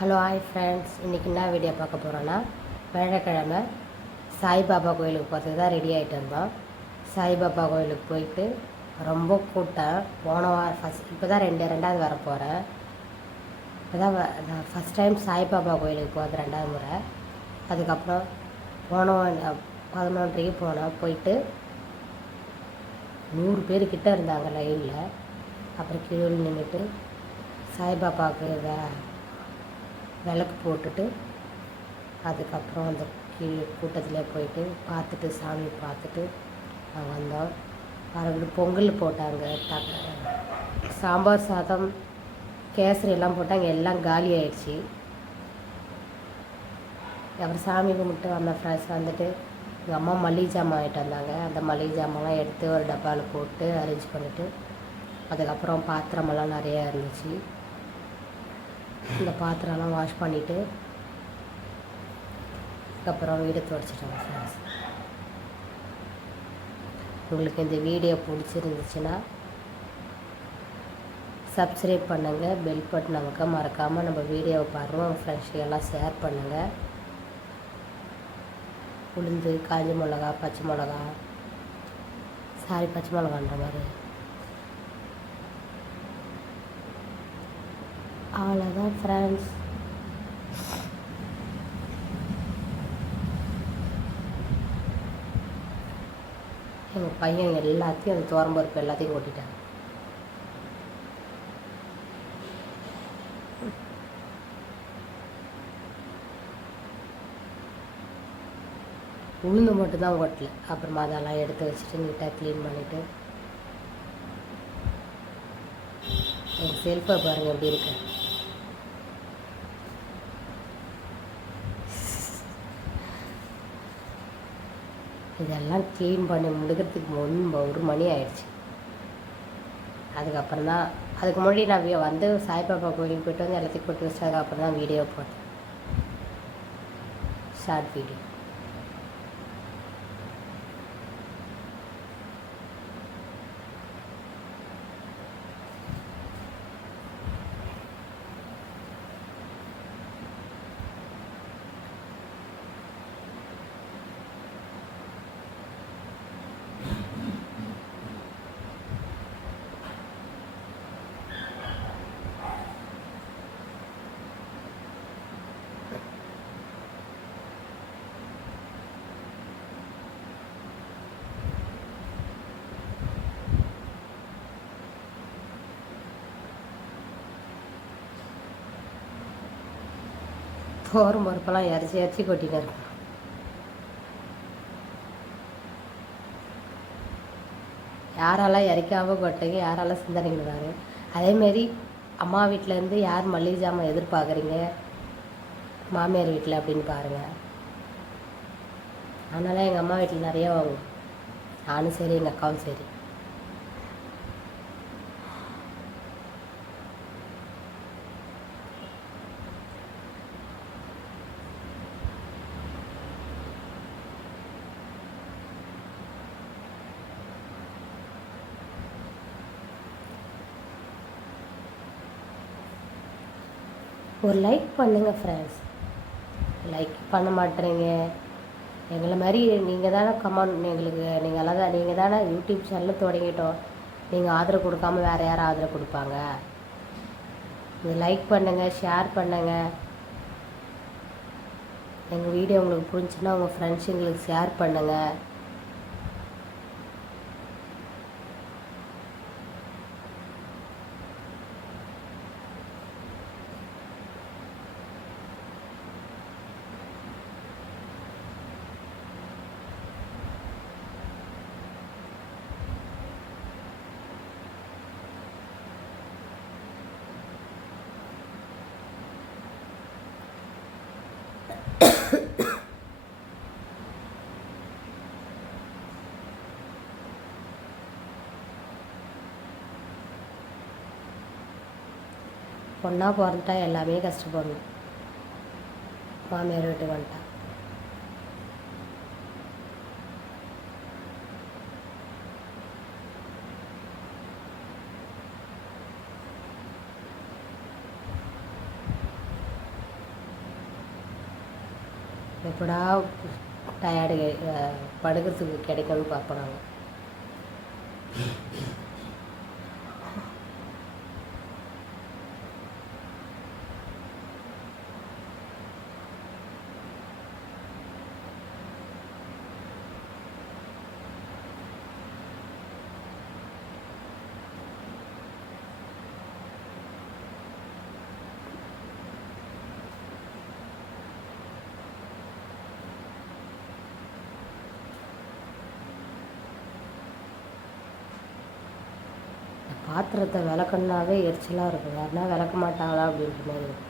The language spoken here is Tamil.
ஹலோ ஹாய் ஃப்ரெண்ட்ஸ் இன்றைக்கி என்ன வீடியோ பார்க்க போகிறோன்னா வியாழக்கிழமை சாய்பாபா கோயிலுக்கு போகிறதுக்கு தான் ரெடி ஆகிட்டு இருந்தோம் சாய்பாபா கோயிலுக்கு போயிட்டு ரொம்ப கூட்டம். போன வாரம் ஃபஸ்ட் இப்போ தான் ரெண்டு ரெண்டாவது வர போகிறேன் இப்போ தான் ஃபஸ்ட் டைம் சாய்பாபா கோயிலுக்கு போகிறது ரெண்டாவது முறை. அதுக்கப்புறம் போனோம் பதினொன்றைக்கு போனோம். போயிட்டு நூறு பேர் கிட்டே இருந்தாங்க லைனில் அப்புறம் கீழே நின்றுட்டு சாய்பாபாவுக்கு வே விளக்கு போட்டுட்டு அதுக்கப்புறம் அந்த கீழே கூட்டத்தில் போயிட்டு பார்த்துட்டு சாமி பார்த்துட்டு நான் வந்தோம். பிறகு பொங்கல் போட்டாங்க. த சாம்பார் சாதம் கேசரி எல்லாம் போட்டாங்க. எல்லாம் காலி ஆயிடுச்சு. அப்புறம் சாமி கும்பிட்டு வந்த ஃப்ரெண்ட்ஸ் வந்துட்டு எங்கள் அம்மா மளிகை ஜாமான் ஆகிட்டு வந்தாங்க. அந்த மளிகை ஜாமான்லாம் எடுத்து ஒரு டப்பாவில் போட்டு அரேஞ்ச் பண்ணிவிட்டு அதுக்கப்புறம் பாத்திரமெல்லாம் நிறையா இருந்துச்சு. இந்த பாத்திரம்லாம் வாஷ் பண்ணிவிட்டு அதுக்கப்புறம் வீடு துடைச்சிட்டோம் ஃப்ரெண்ட்ஸ் உங்களுக்கு இந்த வீடியோ பிடிச்சிருந்துச்சுன்னா சப்ஸ்கிரைப் பண்ணுங்கள் பெல் பட்டன் நமக்கு மறக்காமல் நம்ம வீடியோவை பாருங்கள் ஃப்ரெண்ட்ஸ் எல்லாம் ஷேர் பண்ணுங்கள் உளுந்து காஞ்ச மிளகா பச்சை மிளகா சாரி பச்சை மிளகான்ற மாதிரி. அவ்வளோதான் ஃப்ரெண்ட்ஸ் எங்கள் பையன் எல்லாத்தையும் அந்த தோரம்பருப்பு எல்லாத்தையும் கொட்டிட்டான். உளுந்து மட்டும்தான் கொட்டல. அப்புறமா அதெல்லாம் எடுத்து வச்சுட்டு நீட்டாக க்ளீன் பண்ணிவிட்டு என் செல்ஃபை பாருங்கள் எப்படி இருக்கேன் இதெல்லாம் க்ளீன் பண்ணி முடிக்கிறதுக்கு முன் ஒரு மணி ஆயிடுச்சு. அதுக்கப்புறம் தான் அதுக்கு முன்னாடி நான் வந்து சாய்பாபா கோயிலுக்கு போயிட்டு வந்து எல்லாத்தையும் போட்டு வச்சு அதுக்கப்புறம் தான் வீடியோ போட்டேன். ஷார்ட் வீடியோ தோரம் பருப்பெல்லாம் இறச்சி இறச்சி கொட்டின்னு இருக்கேன் யாரெல்லாம் இறைக்காமல் கொட்டுங்க யாராலாம் சிந்தனைங்கிறாரு அதேமாரி அம்மா வீட்டிலேருந்து யார் மளிகை ஜாமான் எதிர்பார்க்குறீங்க? மாமியார் வீட்டில் அப்படின்னு பாருங்கள் அதனால் எங்கள் அம்மா வீட்டில் நிறைய வாங்குவோம் நானும் சரி எங்கள் அக்காவும் சரி. ஒரு லைக் பண்ணுங்கள் ஃப்ரெண்ட்ஸ் லைக் பண்ண மாட்டேறீங்க. எங்களை மாதிரி நீங்கள் தானே கமெண்ட் எங்களுக்கு நீங்கள் எல்லாம் தான் நீங்கள் தானே யூடியூப் சேனலில் தொடங்கிட்டோம். நீங்கள் ஆதரவு கொடுக்காம வேறு யாரும் ஆதரவு கொடுப்பாங்க? இது லைக் பண்ணுங்கள் ஷேர் பண்ணுங்கள் எங்கள் வீடியோ உங்களுக்கு புரிஞ்சுன்னா உங்கள் ஃப்ரெண்ட்ஸுங்களுக்கு ஷேர் பண்ணுங்கள் ஒன்றா பிறந்துட்டா எல்லாமே கஷ்டப்படணும். மாமியார் வீட்டுக்கு வந்துட்டா. எப்படா டயர்டு படுக்கிறதுக்கு கிடைக்கணும்னு பார்ப்போம் நாங்கள் பாத்திரத்தை விளக்கணுனாவே எரிச்சலாக இருக்கும். யாருன்னா விளக்க மாட்டாங்களா அப்படின்ற மாதிரி இருக்கும்.